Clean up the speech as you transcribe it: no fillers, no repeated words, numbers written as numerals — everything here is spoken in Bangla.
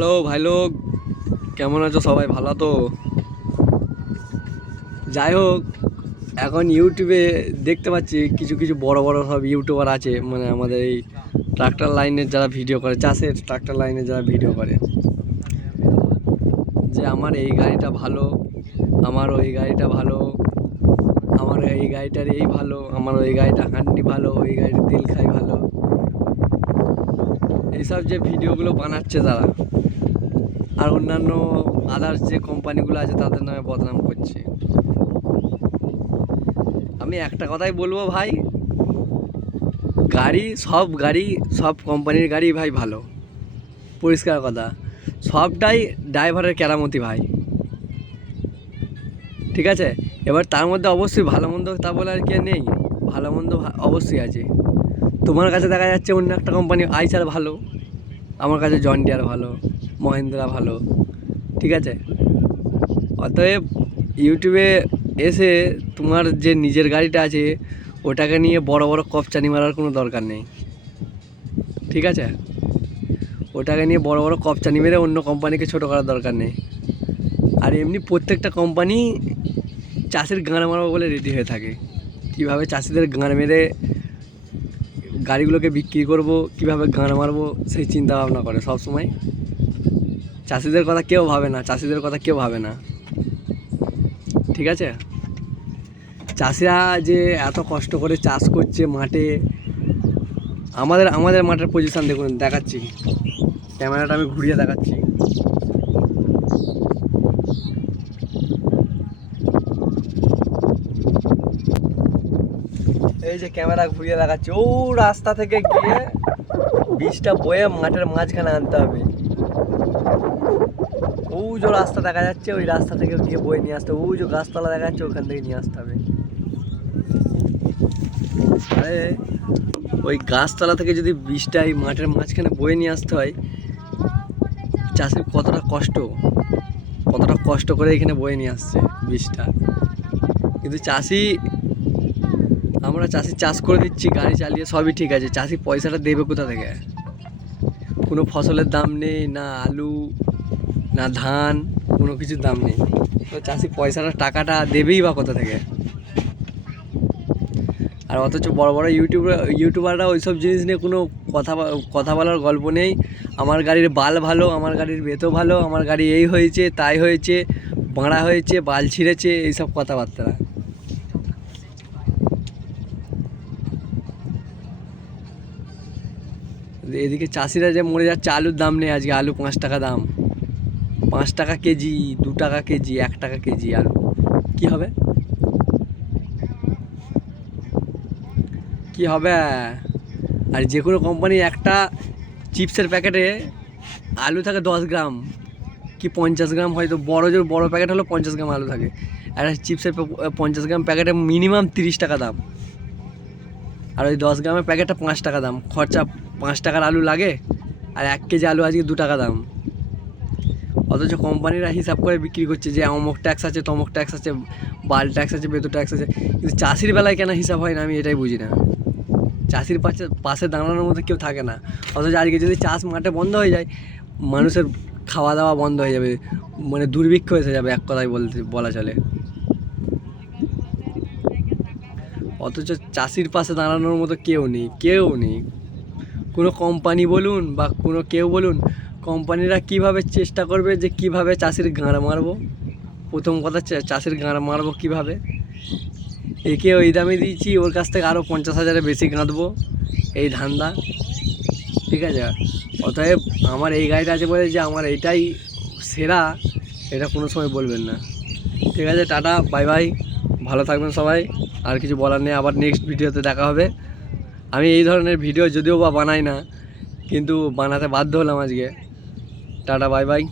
হ্যালো ভাই লোক, কেমন আছো সবাই? ভালো তো? যাই হোক, এখন ইউটিউবে দেখতে পাচ্ছি কিছু কিছু বড় বড় সব ইউটিউবার আছে, মানে আমাদের এই ট্রাক্টর লাইনের যারা ভিডিও করে, চাষের ট্রাক্টর লাইনে যারা ভিডিও করে, যে আমার এই গাড়িটা ভালো, আমার ওই গাড়িটা ভালো, আমার এই গাড়িটার এই ভালো, আমার ওই গাড়িটা হান্ডি ভালো, ওই গাড়ির তেল খাই ভালো, এইসব যে ভিডিওগুলো বানাচ্ছে তারা, আর অন্যান্য আদার্স যে কোম্পানিগুলো আছে তাদের নামে বদনাম করছে। আমি একটা কথাই বলবো ভাই, গাড়ি সব কোম্পানির গাড়ি ভাই ভালো, পরিষ্কার কথা। সবটাই ড্রাইভারের কেরামতি ভাই, ঠিক আছে? এবার তার মধ্যে অবশ্যই ভালো মন্দ তা বলে আর কি নেই, ভালো মন্দ অবশ্যই আছে। তোমার কাছে দেখা যাচ্ছে অন্য একটা কোম্পানি আইসার ভালো, আমার কাছে জন ডিয়ার ভালো, মহেন্দ্রা ভালো, ঠিক আছে? অতএব ইউটিউবে এসে তোমার যে নিজের গাড়িটা আছে ওটাকে নিয়ে বড় বড় কপচানি মারার কোনো দরকার নেই, ঠিক আছে? ওটাকে নিয়ে বড় বড় কপচানি মেরে অন্য কোম্পানিকে ছোটো করার দরকার নেই। আর এমনি প্রত্যেকটা কোম্পানি চাষির গাঁড় মারবো বলে রেডি হয়ে থাকে, কীভাবে চাষিদের গাঁড় মেরে গাড়িগুলোকে বিক্রি করব, কীভাবে গাঁড় মারবো সেই চিন্তা ভাবনা করে সব সময়। চাষিদের কথা কেউ ভাবে না, চাষিদের কথা কেউ ভাবে না, ঠিক আছে? চাষিরা যে এত কষ্ট করে চাষ করছে মাঠে, আমাদের আমাদের মাঠের পজিশান দেখুন, দেখাচ্ছি, ক্যামেরাটা আমি ঘুরিয়ে দেখাচ্ছি। এই যে ক্যামেরা ঘুরিয়ে দেখাচ্ছি, ও রাস্তা থেকে গিয়ে বীজটা বয়ে মাঠের মাঝখানে আনতে হবে। ও যে রাস্তা দেখা যাচ্ছে, ওই রাস্তা থেকে গিয়ে বয়ে নিয়ে আসতে হবে। ওই যে গাছতলা দেখা যাচ্ছে, ওখান থেকে নিয়ে আসতে হবে। আরে ওই গাছতলা থেকে যদি বীজটা এই মাঠের মাঝখানে বয়ে নিয়ে আসতে হয়, চাষির কতটা কষ্ট করে এখানে বয়ে নিয়ে আসছে বীজটা। কিন্তু আমরা চাষি চাষ করে দিচ্ছি গাড়ি চালিয়ে, সবই ঠিক আছে, চাষি পয়সাটা দেবে কোথা থেকে? কোনো ফসলের দাম নেই, না আলু না ধান, কোনো কিছুর দাম নেই, তো চাষি টাকাটা দেবেই বা কোথা থেকে? আর অথচ বড় বড় ইউটিউবাররা ওইসব জিনিস নিয়ে কোনো কথা বলার গল্প নেই। আমার গাড়ির বাল ভালো, আমার গাড়ির বেতো ভালো, আমার গাড়ি এই হয়েছে তাই হয়েছে, বাঁড়া হয়েছে, বাল ছিঁড়েছে, এইসব কথাবার্তা। এদিকে চাষিরা যে মরে যাচ্ছে, আলুর দাম নেই আজকে, আলু 5 টাকা দাম, 5 টাকা কেজি, 2 টাকা কেজি, 1 টাকা কেজি আলু, কি হবে? কি হবে? আর যে কোনো কোম্পানি একটা চিপসের প্যাকেটে আলু থাকে 10 গ্রাম কি 50 গ্রাম, হয়তো বড় প্যাকেট হলো 50 গ্রাম আলু থাকে। একটা চিপসের 50 গ্রাম প্যাকেটে মিনিমাম 30 টাকা দাম, আর ওই 10 গ্রামের প্যাকেটটা 5 টাকা দাম। খরচা 5 টাকার আলু লাগে, আর 1 কেজি আলু আজকে 2 টাকা দাম। অথচ কোম্পানিরা হিসাব করে বিক্রি করছে যে অমুক ট্যাক্স আছে, তমুক ট্যাক্স আছে, বাল ট্যাক্স আছে, বেতু ট্যাক্স আছে, কিন্তু চাষির বেলায় কেন হিসাব হয় না আমি এটাই বুঝি না। চাষির পাশে দাঁড়ানোর মতো কেউ থাকে না। অথচ আজকে যদি চাষ মাঠে বন্ধ হয়ে যায়, মানুষের খাওয়া দাওয়া বন্ধ হয়ে যাবে, মানে দুর্ভিক্ষ এসে যাবে, এক কথায় বলা চলে। অথচ চাষির পাশে দাঁড়ানোর মতো কেউ নেই। কোনো কোম্পানি বলুন বা কোনো কেউ বলুন, কোম্পানিরা কিভাবে চেষ্টা করবে যে কিভাবে চাষির গাঁড় মারবো। প্রথম কথা, চাষির গাঁড় মারবো কীভাবে? একে ওই দামে দিয়েছি, ওর কাছ থেকে আরও 50,000 বেশি গাঁদবো, এই ধান্দা, ঠিক আছে? অতএব আমার এই গাড়িটা আছে বলে যে আমার এইটাই সেরা, এটা কোনো সময় বলবেন না, ঠিক আছে? টাটা, বাই বাই, ভালো থাকবেন সবাই। আর কিছু বলার নেই, আবার নেক্সট ভিডিওতে দেখা হবে। আমি এই ধরনের ভিডিও যদিও বা বানাই না, কিন্তু বানাতে বাধ্য হলাম আজকে। Tata, bye bye.